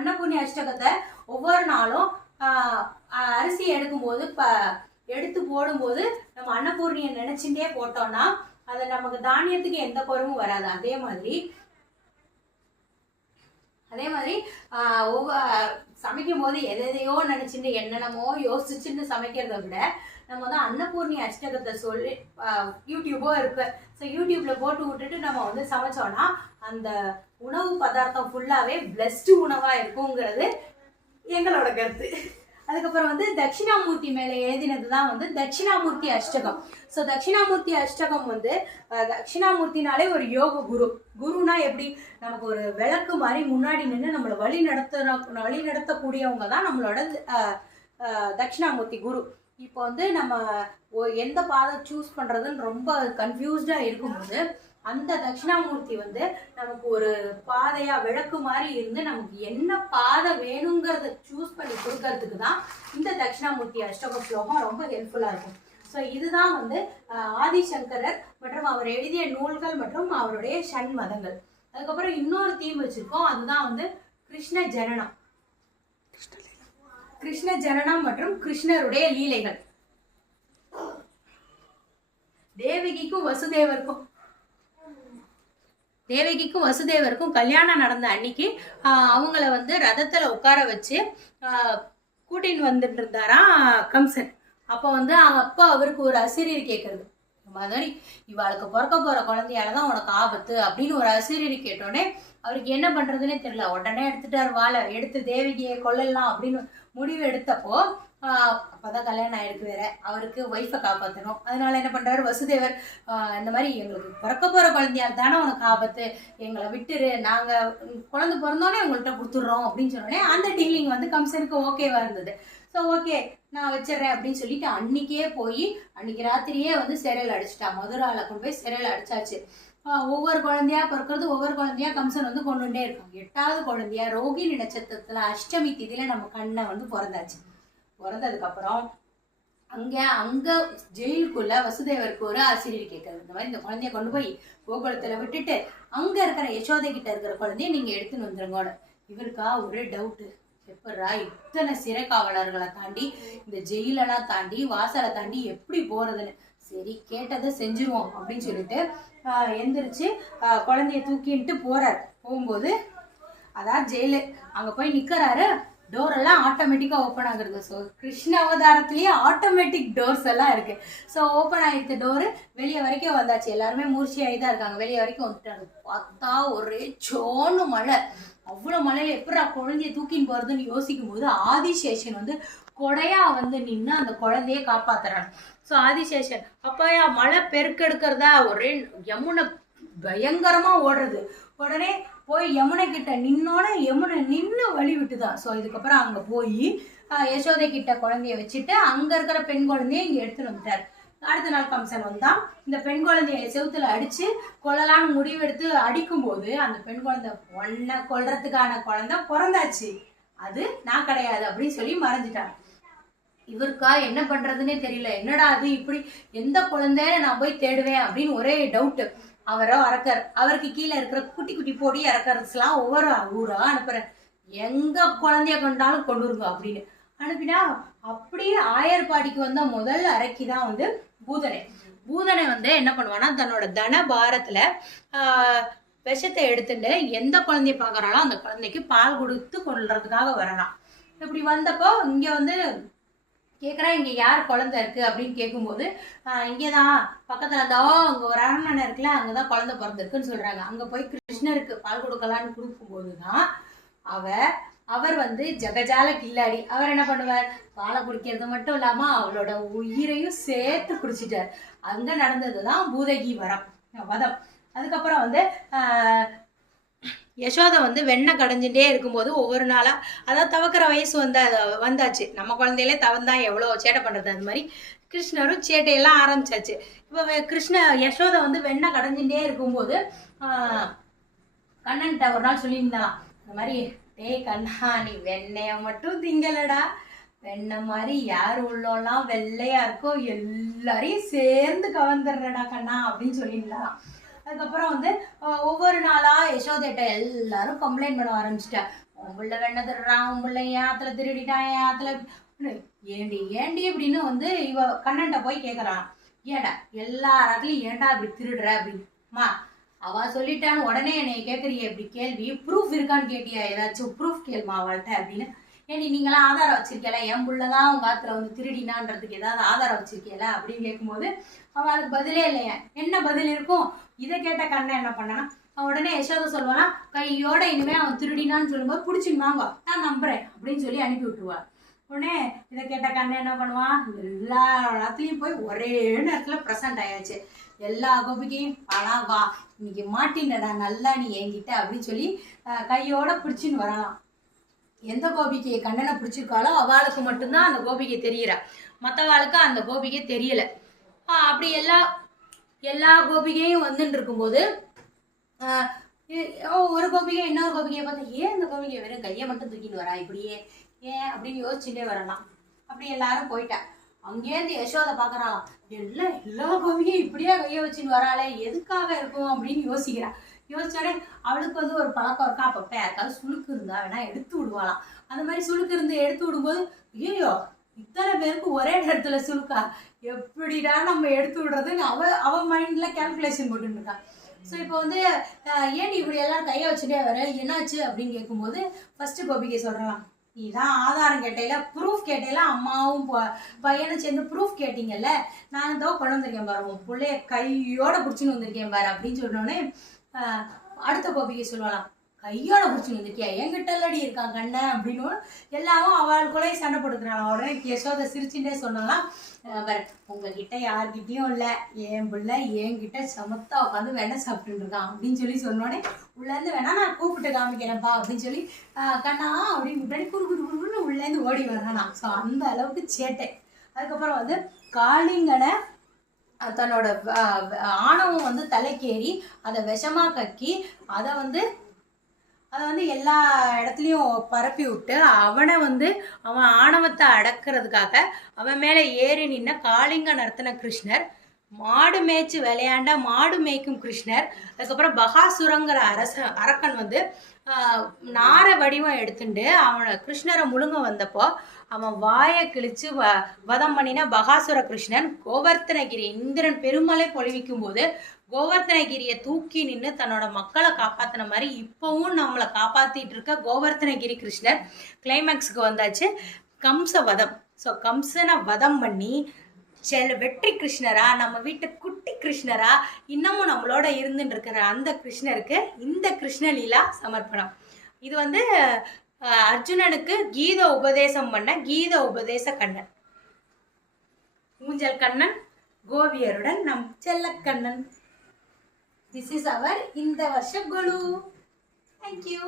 அன்னபூர்ணி அஷ்டகத்தை ஒவ்வொரு நாளும் அரிசி எடுக்கும்போது எடுத்து போடும்போது நம்ம அன்னபூர்ணியை நினைச்சுட்டே போட்டோம்னா அது நமக்கு தானியத்துக்கு எந்த குறைவும் வராது. அதே மாதிரி சமைக்கும் போது எதையோ நினைச்சுட்டு என்னென்னமோ யோசிச்சுட்டு சமைக்கிறத விட நம்ம வந்து அன்னபூர்ணி அஷ்டகத்தை சொல்லி யூடியூபோ இருக்கு. ஸோ யூடியூப்ல போட்டு விட்டுட்டு நம்ம வந்து சமைச்சோம்னா அந்த உணவு பதார்த்தம் ஃபுல்லாவே பிளஸ்டு உணவா இருக்குங்கிறது எங்களோட கருத்து. அதுக்கப்புறம் வந்து தட்சிணாமூர்த்தி மேலே எழுதினது தான் வந்து தட்சிணாமூர்த்தி அஷ்டகம். ஸோ தட்சிணாமூர்த்தி அஷ்டகம் வந்து தட்சிணாமூர்த்தினாலே ஒரு யோக குருனா எப்படி நமக்கு ஒரு விளக்கு மாதிரி முன்னாடி நின்று நம்மளை வழி நடத்தக்கூடியவங்க தான் நம்மளோட தட்சிணாமூர்த்தி குரு. இப்போ வந்து நம்ம எந்த பாதை சூஸ் பண்ணுறதுன்னு ரொம்ப கன்ஃபியூஸ்டாக இருக்கும்போது அந்த தட்சிணாமூர்த்தி வந்து நமக்கு ஒரு பாதையா விளக்கு மாதிரி இருந்து நமக்கு என்ன பாதை வேணுங்கிறத சூஸ் பண்ணி கொடுக்கறதுக்கு தான் இந்த தட்சிணாமூர்த்தி அஷ்டக ஸ்லோகம் ரொம்ப ஹெல்ப்ஃபுல்லா இருக்கும். ஸோ இதுதான் வந்து ஆதிசங்கரர் மற்றும் அவர் எழுதிய நூல்கள் மற்றும் அவருடைய ஷண்மதங்கள். அதுக்கப்புறம் இன்னொரு தீம் வச்சிருக்கோம், அதுதான் வந்து கிருஷ்ண ஜனனம் மற்றும் கிருஷ்ணருடைய லீலைகள். தேவகிக்கும் வசுதேவருக்கும் கல்யாணம் நடந்த அன்னைக்கு அவங்கள வந்து ரதத்துல உட்கார வச்சு கூட்டின்னு வந்துட்டு இருந்தாராம் கம்சன். அப்போ வந்து அப்பா அவருக்கு ஒரு அசிரியர் கேட்கறது மாதிரி இவாளுக்கு பிறக்க போற குழந்தையாலதான் உனக்கு ஆபத்து அப்படின்னு ஒரு அசிரியர் கேட்டோடனே அவருக்கு என்ன பண்றதுன்னே தெரியல. உடனே எடுத்துட்டாரு வாழை எடுத்து தேவகியை கொல்லலாம் அப்படின்னு முடிவு எடுத்தப்போ அப்பதான் கல்யாணம் ஆயிருக்கு வேற, அவருக்கு ஒய்ஃபை காப்பாற்றணும். அதனால என்ன பண்றாரு வசுதேவர், இந்த மாதிரி எங்களுக்கு பிறக்க போற குழந்தையால் தானே உனக்கு ஆபத்து, எங்களை விட்டுரு, நாங்க குழந்தை பிறந்தோடனே உங்கள்கிட்ட கொடுத்துட்றோம் அப்படின்னு சொன்னோடனே அந்த டீலிங் வந்து கம்சனுக்கு ஓகேவா இருந்தது. ஸோ ஓகே நான் வச்சிடறேன் அப்படின்னு சொல்லிட்டு அன்னைக்கே போய் அன்னைக்கு ராத்திரியே வந்து சிறையில் அடிச்சிட்டா. மதுரால கொண்டு போய் சிறையில் அடிச்சாச்சு. ஒவ்வொரு குழந்தையா பிறக்கிறது, ஒவ்வொரு குழந்தையா கம்சன் வந்து கொண்டுட்டே இருக்காங்க. 8வது குழந்தையா ரோகிணி நட்சத்திரத்துல அஷ்டமி திதியில நம்ம கண்ணை வந்து பிறந்தாச்சு. பிறந்ததுக்கு அப்புறம் அங்க ஜெயிலுக்குள்ள வசுதேவருக்கு ஒரு ஆசிரியர் கேட்கறது, இந்த மாதிரி இந்த குழந்தைய கொண்டு போய் கோகுலத்துல விட்டுட்டு அங்க இருக்கிற யசோதை கிட்ட இருக்கிற குழந்தைய நீங்க எடுத்துன்னு வந்துருங்கோட. இவருக்கா ஒரே டவுட்டு, எப்படா இத்தனை சிறை காவலர்களை தாண்டி இந்த ஜெயிலெல்லாம் தாண்டி வாசலை தாண்டி எப்படி போறதுன்னு, சரி கேட்டதை செஞ்சிருவோம் அப்படின்னு சொல்லிட்டு எந்திரிச்சு குழந்தைய தூக்கிட்டு போறாரு. போகும்போது அதான் ஜெயிலு அங்க போய் நிக்கிறாரு. டோர் எல்லாம் ஆட்டோமேட்டிக்கா ஓப்பன் ஆகுறது. ஸோ கிருஷ்ண அவதாரத்திலேயே ஆட்டோமேட்டிக் டோர்ஸ் எல்லாம் இருக்கு. ஸோ ஓப்பன் ஆயிடுத்த டோரு வெளியே வரைக்கும் வந்தாச்சு. எல்லாருமே மூர்ச்சியாகி தான் இருக்காங்க. வெளியே வரைக்கும் வந்துட்டாங்க. பார்த்தா ஒரே சோன்னு மழை. அவ்வளோ மழையில எப்படா குழந்தைய தூக்கின்னு போறதுன்னு யோசிக்கும் போது ஆதிசேஷன் வந்து கொடையா வந்து நின்று அந்த குழந்தைய காப்பாத்துறாங்க. ஸோ ஆதிசேஷன் அப்பயா மழை பெருக்கெடுக்கிறதா ஒரே யமுனை பயங்கரமா ஓடுறது. உடனே போய் யமுனை கிட்ட நின்னோட யமுனை நின்று வழி விட்டுதான். ஸோ இதுக்கப்புறம் அங்க போய் யசோதை கிட்ட குழந்தைய வச்சுட்டு அங்க இருக்கிற பெண் குழந்தைய இங்க எடுத்துட்டு வந்துட்டார். அடுத்த நாள் கம்சன் வந்தான். இந்த பெண் குழந்தைய செவுத்துல அடிச்சு கொல்லலான்னு முடிவெடுத்து அடிக்கும் போது அந்த பெண் குழந்தை ஒன்ன கொல்றதுக்கான குழந்தை பிறந்தாச்சு, அது நான் கிடையாது அப்படின்னு சொல்லி மறைஞ்சிட்டாங்க. இவருக்கா என்ன பண்றதுன்னே தெரியல. என்னடா அது இப்படி எந்த குழந்தைய நான் போய் தேடுவேன் அப்படின்னு ஒரே டவுட். அவரோ அரக்கர், அவருக்கு கீழே இருக்கிற குட்டி குட்டி போடி அரக்கர்ஸ்லாம் ஒவ்வொரு ஊரா அனுப்புறேன், எங்க குழந்தைய கொண்டாலும் கொண்டு வருங்க அப்படின்னு அனுப்பினா அப்படியே ஆயர்பாடிக்கு வந்த முதல் அரக்கி தான் வந்து பூதனை வந்து என்ன பண்ணுவானா தன்னோட தன பாரத்துல விஷத்தை எடுத்துட்டு எந்த குழந்தைய பாக்குறாளோ அந்த குழந்தைக்கு பால் கொடுத்து கொள்றதுக்காக வரலாம். இப்படி வந்தப்போ இங்க வந்து கேட்குறா, இங்கே யார் குழந்தை இருக்குது அப்படின்னு கேட்கும்போது இங்கே தான் பக்கத்தில் அங்கே ஒரு அரண்மனை இருக்குல்ல, அங்கே தான் குழந்தை பிறந்திருக்குன்னு சொல்கிறாங்க. அங்கே போய் கிருஷ்ணருக்கு பால் கொடுக்கலான்னு கொடுக்கும்போது தான் அவர் வந்து ஜகஜால கில்லாடி. அவர் என்ன பண்ணுவார், பாலை குடிக்கிறது மட்டும் இல்லாமல் அவளோட உயிரையும் சேர்த்து குடிச்சிட்டார். அங்கே நடந்தது தான் பூதகி வதம். அதுக்கப்புறம் வந்து யசோதை வந்து வெண்ணெய் கடைஞ்சிட்டே இருக்கும்போது ஒவ்வொரு நாளா அதாவது தவக்கிற வயசு வந்தாச்சு. நம்ம குழந்தையிலே தவந்தா எவ்வளோ சேட்டை பண்றது, அது மாதிரி கிருஷ்ணரும் சேட்டையெல்லாம் ஆரம்பிச்சாச்சு. இப்போ யசோதை வந்து வெண்ணெய் கடைஞ்சிட்டே இருக்கும்போது கண்ணன்கிட்ட ஒரு நாள் சொல்லியிருந்தான், இந்த மாதிரி டேய் கண்ணா நீ வெண்ணெய மட்டும் திங்கலடா, வெண்ணெய் மாதிரி யார் உள்ளோலாம் வெள்ளையா இருக்கோ எல்லாரையும் சேர்ந்து கவர்ந்துடுறடா கண்ணா அப்படின்னு சொல்லியிருந்தான். அதுக்கப்புறம் வந்து ஒவ்வொரு நாளா யசோதைட்ட எல்லாரும் கம்ப்ளைண்ட் பண்ண ஆரம்பிச்சிட்டா, உன் பிள்ளை வெண்ணை திருடுறான், உன் பிள்ளை என் ஆத்துல திருடிட்டான், என் ஆத்துல ஏண்டி ஏண்டி அப்படின்னு வந்து இவ கண்ணன்ட்ட போய் கேட்கறான். ஏண்டா எல்லா இடத்துலயும் ஏண்டா இப்படி திருடுற அப்படின்னு. மா அவ சொல்லிட்டான்னு உடனே என்னைய கேட்குறிய இப்படி கேள்வி, ப்ரூஃப் இருக்கான்னு கேட்டியா, ஏதாச்சும் ப்ரூஃப் கேள்மா அவள்கிட்ட அப்படின்னு. ஏண்டி நீங்களாம் ஆதாரம் வச்சிருக்கல, என் புள்ளதான் உங்க ஆத்துல வந்து திருடினான்றதுக்கு ஏதாவது ஆதாரம் வச்சிருக்கல அப்படின்னு கேட்கும்போது அவளுக்கு பதிலே இல்லையா. என்ன பதில் இருக்கும்? இதை கேட்ட கண்ணன் என்ன பண்ணானா, உடனே யசோதை சொல்லுவானா, கையோட இனிமே அவன் திருடினான்னு சொல்லும்போது பிடிச்சின்னு வாங்க நான் நம்புறேன் அப்படின்னு சொல்லி அனுப்பி விட்டுருவாள். உடனே இதை கேட்ட கண்ணன் என்ன பண்ணுவான், எல்லா இடத்துலையும் போய் ஒரே நேரத்துல ப்ரெசன்ட் ஆயாச்சு. எல்லா கோபிக்கையும் ஆனா வா இன்னைக்கு மாட்டினடா நல்லா நீ என்கிட்ட அப்படின்னு சொல்லி கையோட பிடிச்சின்னு வரலாம். எந்த கோபிக்கையை கண்ணனை பிடிச்சிருக்காளோ அவளுக்கு மட்டும்தான் அந்த கோபிகை தெரியறா, மற்றவாளுக்கு அந்த கோபிகை தெரியல. அப்படி எல்லா கோபிகையும் வந்துட்டு இருக்கும்போது ஒரு கோபிகை இன்னொரு கோபிகையை பார்த்தா, ஏன் இந்த கோபிகை வெறும் கையை மட்டும் தூக்கின்னு வரா இப்படியே ஏன் அப்படின்னு யோசிச்சுட்டே வரலாம். அப்படி எல்லாரும் போயிட்டா. அங்கேருந்து யசோதை பார்க்கறாளாம், எல்லா கோபிகையும் இப்படியா கையை வச்சுன்னு வராளே, எதுக்காக இருக்கும் அப்படின்னு யோசிக்கிறான். யோசிச்சாலே அவளுக்கு வந்து ஒரு பழக்கம் இருக்கா, அப்பப்ப யாருக்காவது சுழுக்கு இருந்தா வேணா எடுத்து விடுவாளாம். அந்த மாதிரி சுழுக்கு இருந்து எடுத்து விடும்போது, ஐயோ இத்தனை பேருக்கு ஒரே நேரத்துல சுழுக்கா, எப்படிடா நம்ம எடுத்து விடுறதுன்னு அவ மைண்ட்ல கால்குலேஷன் போட்டுன்னு இருக்கான். ஸோ இப்போ வந்து ஏன் இப்படி எல்லாரும் கையை வச்சுட்டே வர, என்னாச்சு அப்படின்னு கேட்கும்போது ஃபர்ஸ்ட் கோபிகை சொல்றான், நீதான் ஆதாரம் கேட்டையில ப்ரூஃப் கேட்டையில அம்மாவும் பையனும் சேர்ந்து ப்ரூஃப் கேட்டீங்கல்ல, நான் இதோ கொண்டு வந்திருக்கேன் பாரு, உன் பிள்ளைய கையோட பிடிச்சின்னு வந்திருக்கேன் பாரு அப்படின்னு சொன்னோடனே அடுத்த கோபிகை சொல்லுவாளாம், கையோட பிடிச்சின்னு வந்திருக்கியா, என்கிட்ட இல்லடி இருக்கான் கண்ணை அப்படின்னு. எல்லாரும் அவளுக்குள்ளே சண்டை போட்டுக்கிறாள். உடனே யசோதை சிரிச்சுட்டே சொன்னாலாம், உங்ககிட்ட யார்கிட்டயும் இல்லை, என் பிள்ளை என்கிட்ட சமத்தா உட்காந்து வெண்ணை சாப்பிட்டு இருக்கான் அப்படின்னு சொல்லி சொன்னோடனே உள்ளேருந்து வேணா நான் கூப்பிட்டு காமிக்கிறேன்ப்பா அப்படின்னு சொல்லி கண்ணா அப்படின்னு முன்னாடி குறுன்னு உள்ளேருந்து ஓடி வரானா. ஸோ அந்த அளவுக்கு சேட்டை. அதுக்கப்புறம் வந்து காளிங்கனை தன்னோட ஆணவம் வந்து தலைக்கேறி அதை விஷமா கக்கி அதை வந்து எல்லா இடத்துலையும் பரப்பி விட்டு அவனை வந்து அவன் ஆணவத்தை அடக்கிறதுக்காக அவன் மேலே ஏறி நின்ன காளிங்க நர்த்தன கிருஷ்ணர், மாடு மேய்ச்சி விளையாண்ட மாடு மேய்க்கும் கிருஷ்ணர், அதுக்கப்புறம் பகாசுரங்கிற அரக்கன் வந்து நார வடிவம் எடுத்துட்டு அவனை கிருஷ்ணரை முழுங்க வந்தப்போ அவன் வாயை கிழிச்சு வதம் பண்ணின பகாசுர கிருஷ்ணன் கோவர்த்தனகிரி இந்திரன் பெருமலை பொழிவிக்கும் போது கோவர்த்தனகிரியை தூக்கி நின்று தன்னோட மக்களை காப்பாத்தின மாதிரி இப்பவும் நம்மளை காப்பாத்திட்டு இருக்க கோவர்த்தனகிரி கிருஷ்ணர் கிளைமேக்ஸுக்கு வந்தாச்சு. கம்ச வதம். ஸோ கம்சனை வதம் பண்ணி வெற்றி கிருஷ்ணரா, நம்ம வீட்டு குட்டி கிருஷ்ணரா இன்னமும் நம்மளோட இருந்துட்டு இருக்கிற அந்த கிருஷ்ணருக்கு இந்த கிருஷ்ணலீலா சமர்ப்பணம். இது வந்து அர்ஜுனனுக்கு கீத உபதேசம் பண்ண கீத உபதேச கண்ணன், ஊஞ்சல் கண்ணன், கோபியருடன் நம் செல்லக்கண்ணன். This is our இந்த வருஷ குழு. Thank you.